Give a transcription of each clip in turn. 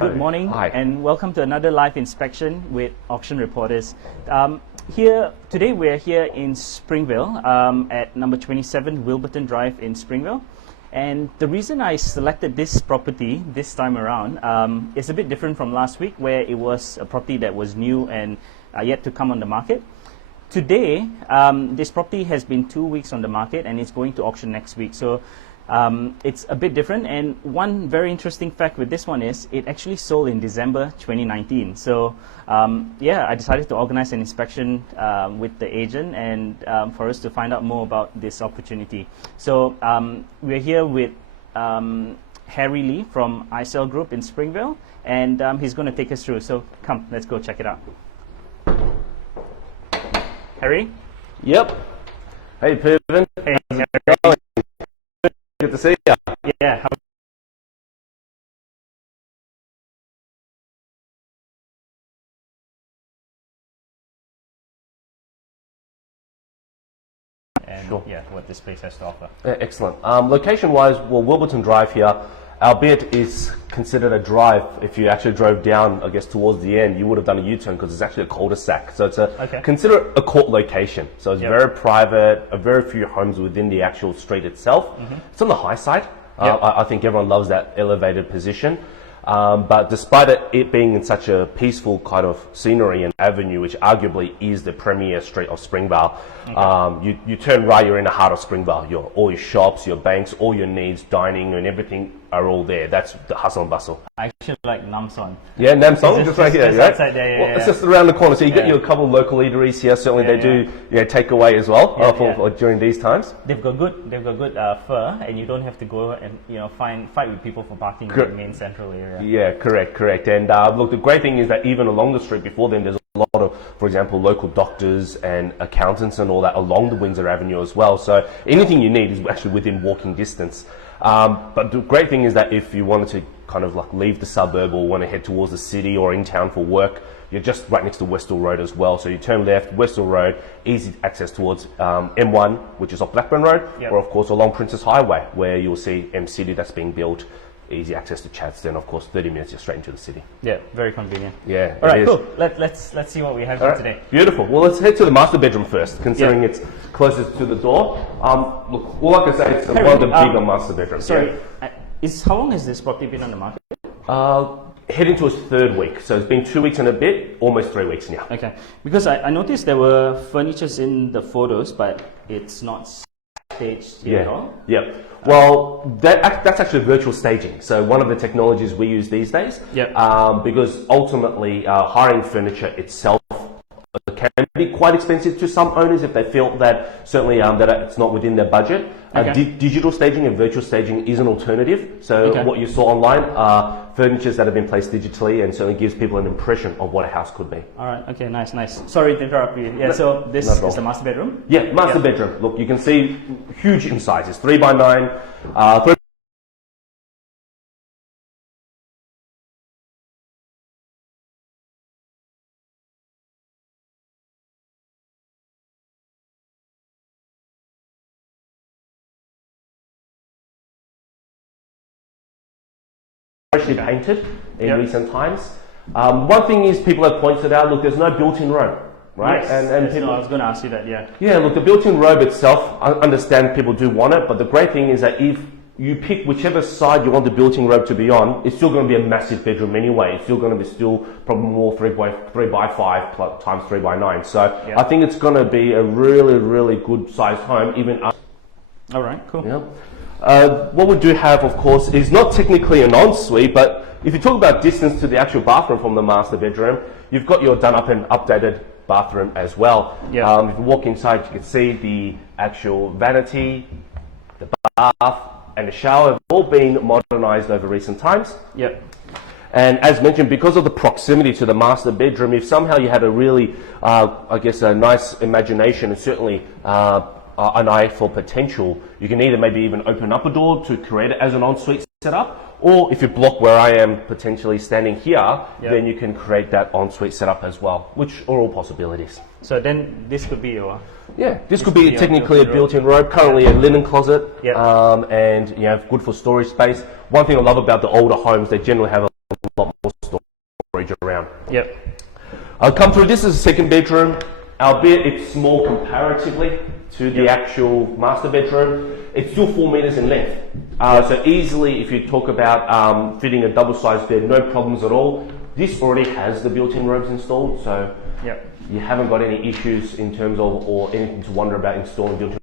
Good morning. Hi. And welcome to another live inspection with auction reporters. Today we're here in Springvale at number 27 Wilberton Drive in Springvale. And the reason I selected this property this time around is a bit different from last week, where it was a property that was new and yet to come on the market. Today, this property has been 2 weeks on the market and it's going to auction next week. So it's a bit different, and one very interesting fact with this one is it actually sold in December 2019. So I decided to organize an inspection with the agent and for us to find out more about this opportunity. So we're here with Harry Lee from ISL Group in Springvale, and he's going to take us through. So come, let's go check it out. Harry? Yep. Hey, Purvin. Hey, Harry. Good to see you. Yeah. And sure. Yeah, what this place has to offer. Excellent. Location-wise, well, Wilberton Drive here, albeit is considered a drive. If you actually drove down, I guess, towards the end, you would have done a U-turn because it's actually a cul-de-sac. So it's considered a court location. So it's very private, a very few homes within the actual street itself. It's on the high side. I think everyone loves that elevated position. But despite it being in such a peaceful kind of scenery and avenue, which arguably is the premier street of Springvale, you turn right, you're in the heart of Springvale. All your shops, your banks, all your needs, dining and everything are all there. That's the hustle and bustle. I actually like Namson. Yeah, Namson, just right here, right? Outside there, Well, it's just around the corner. So you get your couple of local eateries here. Certainly they do takeaway as well for during these times. They've got good fur, and you don't have to go and fight with people for parking in the main central area. Yeah, correct. And look, the great thing is that even along the street before them, there's a lot of, for example, local doctors and accountants and all that along the Windsor Avenue as well. So anything you need is actually within walking distance. But the great thing is that if you wanted to kind of like leave the suburb or want to head towards the city or in town for work, you're just right next to Westall Road as well. So you turn left, Westall Road, easy access towards M1, which is off Blackburn Road, or of course along Princess Highway, where you'll see M City that's being built. Easy access to Chadstone, of course, 30 minutes you're straight into the city. Yeah, very convenient. Yeah. All right, cool. Let's see what we have here today. Beautiful. Well, let's head to the master bedroom first, considering it's closest to the door. Look, all I can say is one of the bigger master bedrooms. Sorry, how long has this property been on the market? Heading to its third week, so it's been 2 weeks and a bit, almost 3 weeks now. Okay, because I noticed there were furnitures in the photos, but it's not staged here at all. Yeah. Well, that's actually virtual staging. So one of the technologies we use these days, because ultimately hiring furniture itself can be quite expensive to some owners if they feel that certainly that it's not within their budget. Digital staging and virtual staging is an alternative. So what you saw online are furnitures that have been placed digitally, and certainly gives people an impression of what a house could be. All right. Okay. Nice. Sorry to interrupt you. Yeah. So this is the master bedroom. Yeah, master bedroom. Look, you can see huge in size. It's 3 by 9. Freshly painted in recent times. One thing is people have pointed out, look, there's no built-in robe, right? Yes, and people, I was going to ask you that, Yeah, look, the built-in robe itself, I understand people do want it, but the great thing is that if you pick whichever side you want the built-in robe to be on, it's still going to be a massive bedroom anyway. It's still going to be probably more 3 by 5 times 3 by 9. So I think it's going to be a really, really good sized home, even up. All right, cool. Yeah. What we do have, of course, is not technically an ensuite, but if you talk about distance to the actual bathroom from the master bedroom, you've got your done up and updated bathroom as well. If you walk inside, you can see the actual vanity, the bath, and the shower have all been modernized over recent times. And as mentioned, because of the proximity to the master bedroom, if somehow you had a really, a nice imagination and certainly an eye for potential, you can either maybe even open up a door to create it as an ensuite setup, or if you block where I am potentially standing here, then you can create that ensuite setup as well, which are all possibilities. So then this could be your... this could be technically a built-in robe, currently a linen closet, and good for storage space. One thing I love about the older homes, they generally have a lot more around. Yep. I'll come through. This is the second bedroom, albeit it's small comparatively to the actual master bedroom. It's still 4 meters in length. So easily, if you talk about fitting a double-sized bed, no problems at all. This already has the built-in robes installed, so you haven't got any issues in terms of, or anything to wonder about installing built-in.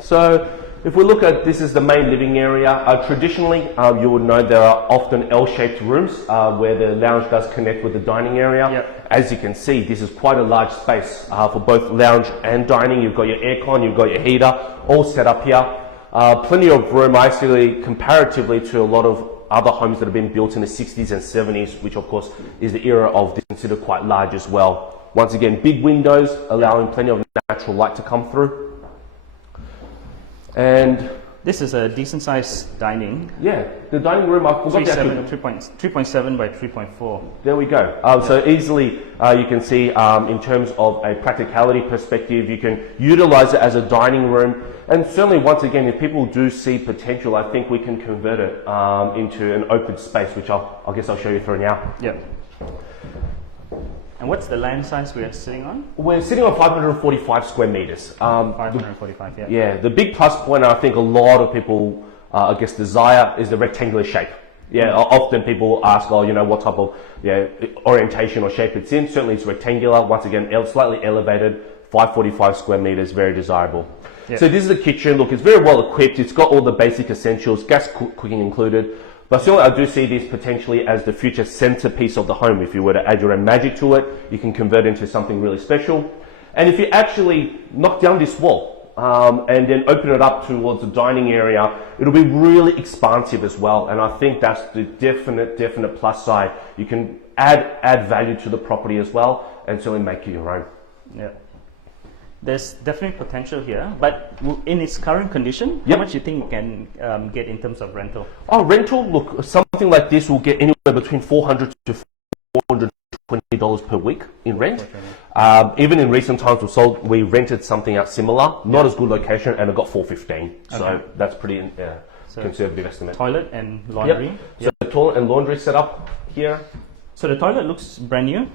So if we look at, this is the main living area. Traditionally, you would know there are often L-shaped rooms where the lounge does connect with the dining area. Yep. As you can see, this is quite a large space for both lounge and dining. You've got your aircon, you've got your heater, all set up here. Plenty of room, actually, comparatively to a lot of other homes that have been built in the 60s and 70s, which of course is the era of this, considered quite large as well. Once again, big windows, allowing plenty of natural light to come through. And this is a decent sized dining. Yeah, the dining room, I forgot 3.7 by 3.4. There we go. So easily you can see in terms of a practicality perspective, you can utilize it as a dining room. And certainly, once again, if people do see potential, I think we can convert it into an open space, which I guess I'll show you through now. Yep. And what's the land size we are sitting on? We're sitting on 545 square meters. 545, yeah. Yeah, the big plus point I think a lot of people, I guess, desire is the rectangular shape. Yeah, often people ask, oh, you know, what type of orientation or shape it's in. Certainly it's rectangular. Once again, slightly elevated, 545 square meters, very desirable. Yep. So this is the kitchen. Look, it's very well equipped. It's got all the basic essentials, gas cooking included. But still, I do see this potentially as the future centerpiece of the home. If you were to add your own magic to it, you can convert it into something really special. And if you actually knock down this wall and then open it up towards the dining area, it'll be really expansive as well. And I think that's the definite plus side. You can add value to the property as well and certainly make it your own. Yeah. There's definitely potential here, but in its current condition, how much do you think you can get in terms of rental? Oh, rental, look, something like this will get anywhere between $400 to $420 per week in rent. Even in recent times we rented something out similar, not as good location, and it got $415. So that's pretty conservative estimate. Toilet and laundry. So the toilet and laundry set up here. So the toilet looks brand new.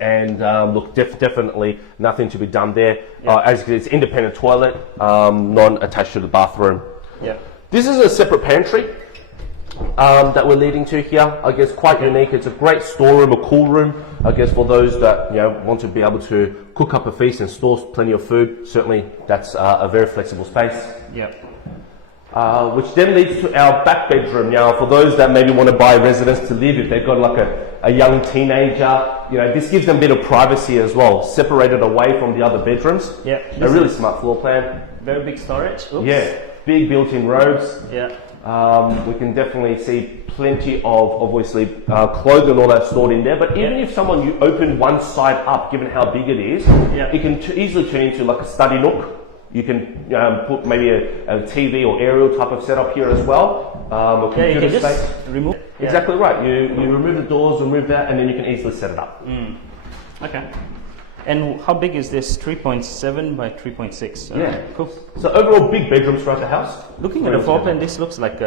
And look, definitely nothing to be done there. As you can see, it's independent toilet, non-attached to the bathroom. This is a separate pantry that we're leading to here. I guess quite unique. It's a great storeroom, a cool room. I guess for those that want to be able to cook up a feast and store plenty of food. Certainly, that's a very flexible space. Which then leads to our back bedroom. Now, for those that maybe want to buy a residence to live, if they've got like a young teenager, this gives them a bit of privacy as well, separated away from the other bedrooms. A really smart floor plan. Very big storage. Oops. Yeah, big built-in robes. Yeah. We can definitely see plenty of, obviously, clothes and all that stored in there. But even if you open one side up, given how big it is, it can easily turn into like a study nook. You can put maybe a TV or aerial type of setup here as well. A computer you can space. just remove it. Exactly right. You remove the doors, remove that, and then you can easily set it up. Okay. And how big is this? 3.7 by 3.6. Cool. So overall, big bedrooms throughout the house. Looking at the floor plan, this looks like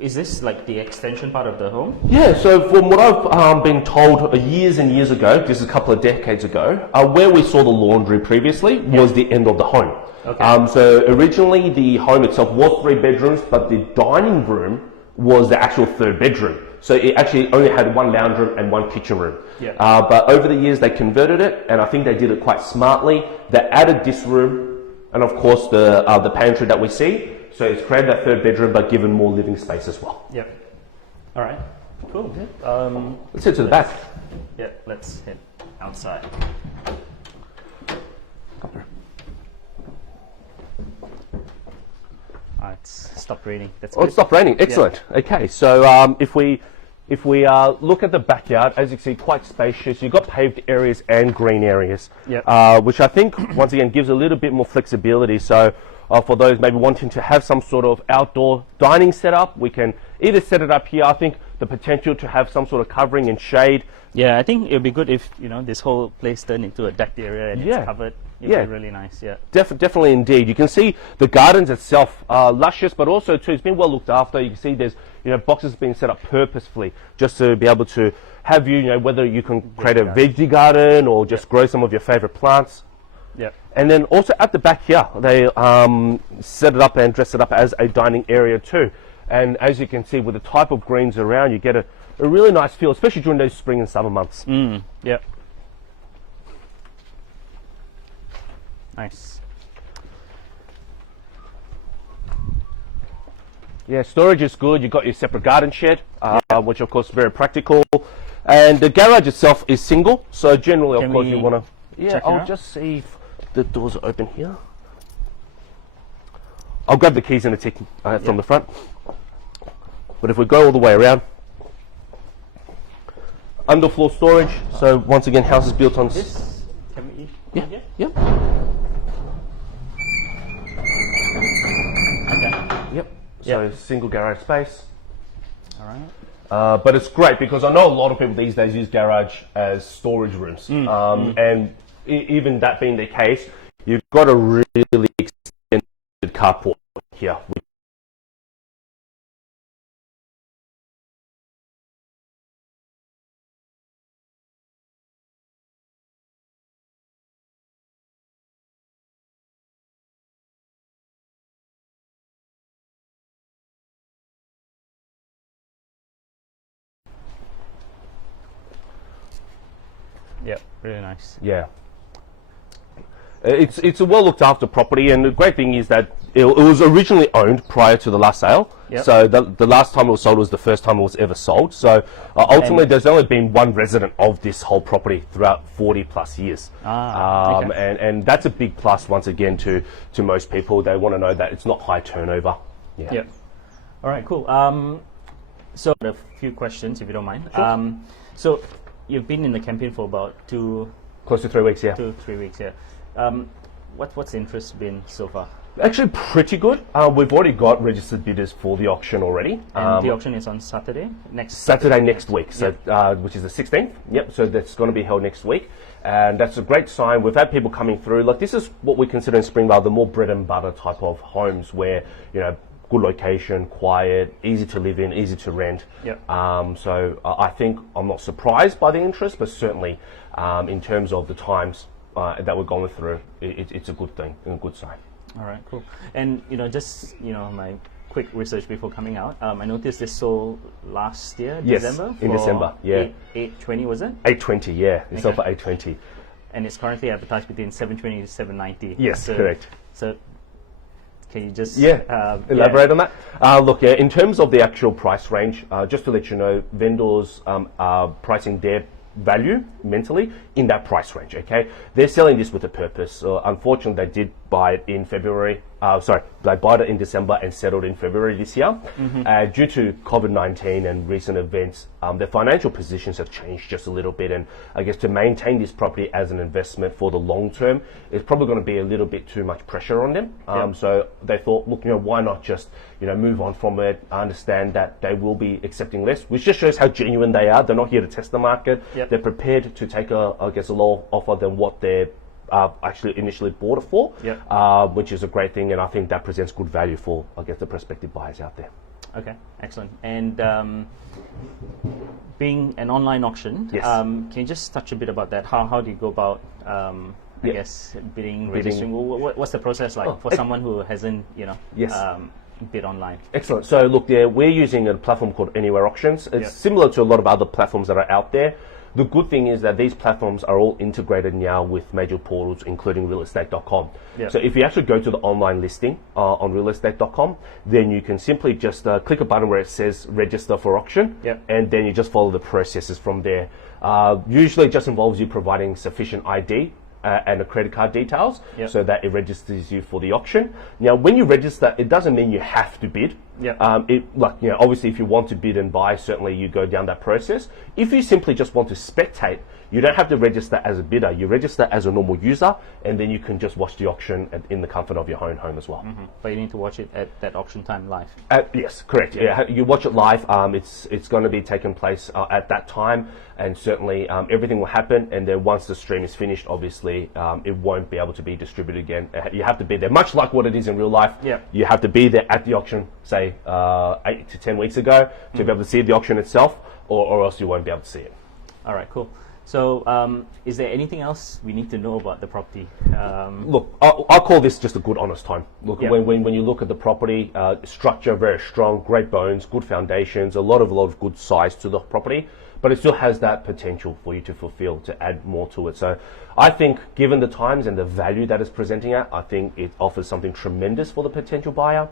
is this like the extension part of the home? Yeah, so from what I've been told years and years ago, this is a couple of decades ago, where we saw the laundry previously was the end of the home. Okay. So originally the home itself was 3 bedrooms, but the dining room was the actual 3rd bedroom. So it actually only had 1 lounge room and 1 kitchen room. But over the years they converted it, and I think they did it quite smartly. They added this room, and of course the pantry that we see. So it's created that 3rd bedroom, but given more living space as well. All right. Cool. Let's head to the back. Let's head outside. It's stopped raining. That's good. It stopped raining. Excellent. Okay. So if we look at the backyard, as you can see, quite spacious. You've got paved areas and green areas, which I think once again gives a little bit more flexibility. So for those maybe wanting to have some sort of outdoor dining setup. We can either set it up here. I think the potential to have some sort of covering and shade. Yeah, I think it would be good if, you know, this whole place turned into a decked area and it's covered. It'd be really nice, yeah. Definitely indeed. You can see the gardens itself are luscious, but also too, it's been well looked after. You can see there's, you know, boxes being set up purposefully just to be able to have you know, whether you can create a veggie garden or just grow some of your favorite plants. Yeah. And then also at the back here, they set it up and dress it up as a dining area too. And as you can see, with the type of greens around, you get a really nice feel, especially during those spring and summer months. Yeah. Nice. Yeah, storage is good. You've got your separate garden shed, which of course is very practical. And the garage itself is single, so generally, of course, you want to... Yeah, I'll just see if the doors are open here. I'll grab the keys in a tick from the front. But if we go all the way around, underfloor storage. So once again, house is built on... This, can we... Yeah. Okay. Yep. So single garage space. All right. But it's great because I know a lot of people these days use garage as storage rooms. And even that being the case, you've got a really extended carport here. Yeah, really nice. Yeah. It's a well looked after property, and the great thing is that it was originally owned prior to the last sale. Yep. So the last time it was sold was the first time it was ever sold. So ultimately, there's only been one resident of this whole property throughout 40 plus years. Okay. And that's a big plus once again to most people. They want to know that it's not high turnover. Yeah. Yep. All right, cool. So a few questions, if you don't mind. Sure. So you've been in the campaign for about Close to 3 weeks, yeah. 2-3 weeks, yeah. What's the interest been so far? Actually, pretty good. We've already got registered bidders for the auction already. And the auction is on Saturday? Saturday next week, so which is the 16th. Yep, so that's going to be held next week. And that's a great sign. We've had people coming through. Like, this is what we consider in Springvale the more bread and butter type of homes where, you know, good location, quiet, easy to live in, easy to rent. Yep. So I think I'm not surprised by the interest, but certainly in terms of the times that we're going through, it's a good thing and a good sign. All right, cool. And, you know, just, you know, my quick research before coming out, I noticed this sold last year, December? In December, yeah. 820, was it? 820, yeah. It's sold for 820. And it's currently advertised between 720 to 790. Yes, correct. So can you just elaborate on that? Look, in terms of the actual price range, just to let you know, vendors are pricing their value mentally in that price range. Okay, they're selling this with a purpose. Unfortunately, they did buy it in February. They bought it in December and settled in February this year. Due to COVID-19 and recent events, their financial positions have changed just a little bit, and I guess to maintain this property as an investment for the long term, it's probably going to be a little bit too much pressure on them. So they thought, look, you know, why not just, you know, move on from it? I understand that they will be accepting less, which just shows how genuine they are. They're not here to test the market. They're prepared to take a lower offer than what they're actually initially bought it for, which is a great thing, and I think that presents good value for, I guess, the prospective buyers out there. Okay, excellent. And being an online auction, can you just touch a bit about that? How do you go about, I guess, bidding, registering? What's the process like for someone who hasn't, you know, bid online? Excellent. So look, we're using a platform called Anywhere Auctions. It's similar to a lot of other platforms that are out there. The good thing is that these platforms are all integrated now with major portals, including realestate.com. So if you actually go to the online listing on realestate.com, then you can simply just click a button where it says register for auction, and then you just follow the processes from there. Usually it just involves you providing sufficient ID and the credit card details so that it registers you for the auction. Now, when you register, it doesn't mean you have to bid. Yeah. Obviously, if you want to bid and buy, certainly you go down that process. If you simply just want to spectate, you don't have to register as a bidder. You register as a normal user, and then you can just watch the auction in the comfort of your own home as well. But you need to watch it at that auction time live. Yes, correct. Yeah, you watch it live. It's going to be taking place at that time, and certainly everything will happen. And then once the stream is finished, obviously it won't be able to be distributed again. You have to be there, much like what it is in real life. Yeah. You have to be there at the auction, say 8 to 10 weeks ago, to be able to see the auction itself, or else you won't be able to see it. All right, cool. So, is there anything else we need to know about the property? Look, I'll call this just a good, honest time. Look, Yep. when you look at the property, structure very strong, great bones, good foundations, a lot of good size to the property, but it still has that potential for you to fulfill, to add more to it. So I think, given the times and the value that it's presenting at, I think it offers something tremendous for the potential buyer.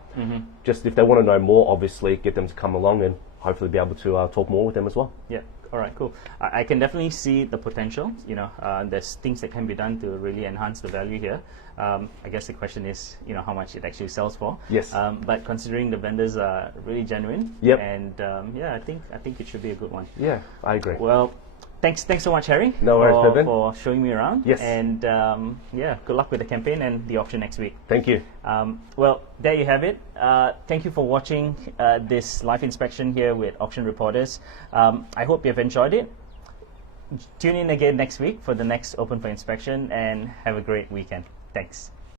Just if they want to know more, obviously, get them to come along and hopefully be able to talk more with them as well. Yeah. All right, cool. I can definitely see the potential. There's things that can be done to really enhance the value here. I guess the question is, how much it actually sells for. Yes. But considering the vendors are really genuine, Yep. and I think it should be a good one. Yeah, I agree. Well, thanks so much, Harry. No worries, Bevan. for showing me around. Yes. And good luck with the campaign and the auction next week. Thank you. Well, there you have it. Thank you for watching this live inspection here with Auction Reporters. I hope you've enjoyed it. Tune in again next week for the next Open for Inspection, and have a great weekend. Thanks.